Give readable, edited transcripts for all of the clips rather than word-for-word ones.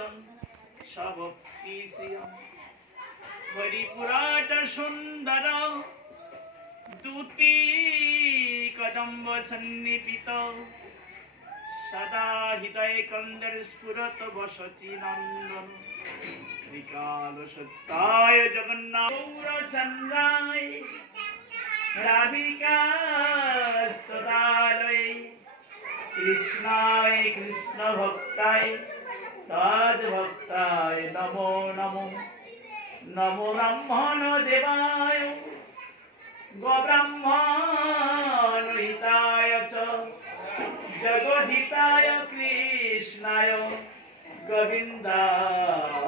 विलासं सभक्तिश्रियं हरिपुराट सुंदर दूती कदम्ब सन्निपित सदा हृदय कंदर स्फुरत वसति नंदन त्रिकाल सत्ताय जगन्नाथ गौरचंद्राय राधिकास्तदालये कृष्णाय कृष्ण भक्ताय तद भक्ताय नमो नमो नमो ब्रह्मण देवाय गोब्राह्मण हिताय च जगद्धिताय कृष्णाय गोविन्दाय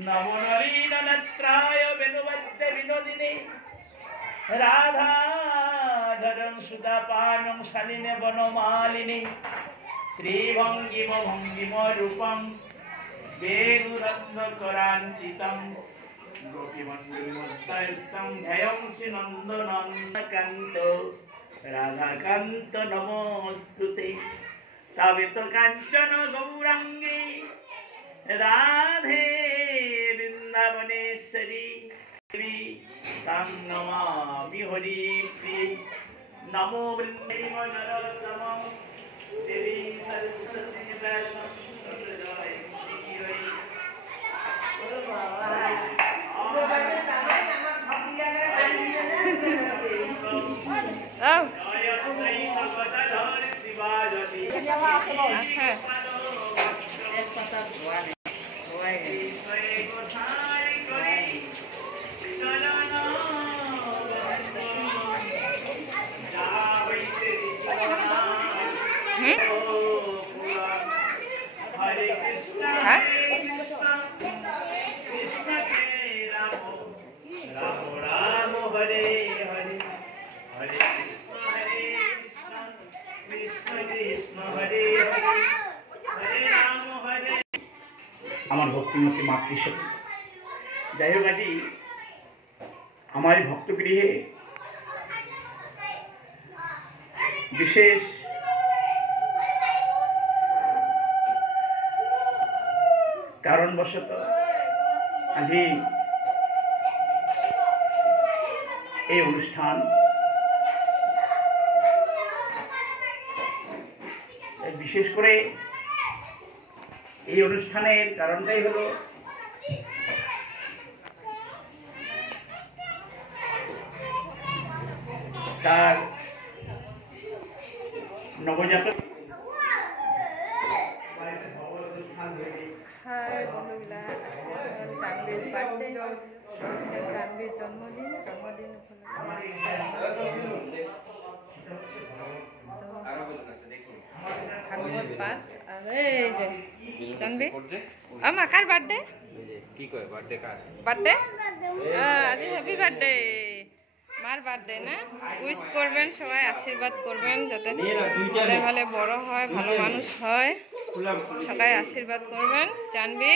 नमो नलिननेत्राय वेणुवद्य विनोदिने राधाधरं सुधापानं शालिने वनमालिनी श्रीभंगिम भंगिम रूपं वेणुरत्नकराञ्चितं गोपीमण्डलमत्तयुक्तं ध्येयं श्रीनन्दनन्दनकान्त राधाकान्त नमोऽस्तुते तावेत काञ्चन गौराङ्गी राधे वृन्दावनेश्वरी तां नमामि हरिप्रिये नमो वृन्देवनरोत्तमं देवी सरस्वती वैष्णव আমার ভক্তিমতী মাতৃশক্তি যাই হোক আজি আমার ভক্তগৃহে বিশেষ কারণবশত আজি এই অনুষ্ঠান বিশেষ করে এই অনুষ্ঠানের কারণটাই হলো তার নবজাতক জানবীর বার্থডে জানবীর জন্মদিন ভাগবত পাঠ আর এই যে জানবি আমা কার বার্থডে কি কয় বার্থডে কার বার্থডে আজি হ্যাপি বার্থডে মার বার্থডে না উইশ করবেন সবাই আশীর্বাদ করবেন যাতে ভালো ভালো বড় হয় ভালো মানুষ হয় সবাই আশীর্বাদ করবেন জানবি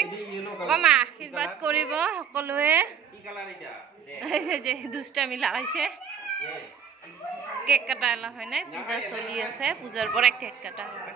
কমা আশীর্বাদ কৰিব সকলোৱে কি কালার এটা এই যে দুষ্টামি লাগাইছে কেক কাটা এলা হয় নাই পূজা চলি আছে পূজার পরে কেক কাটা হবে